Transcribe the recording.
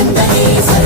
in the hazel.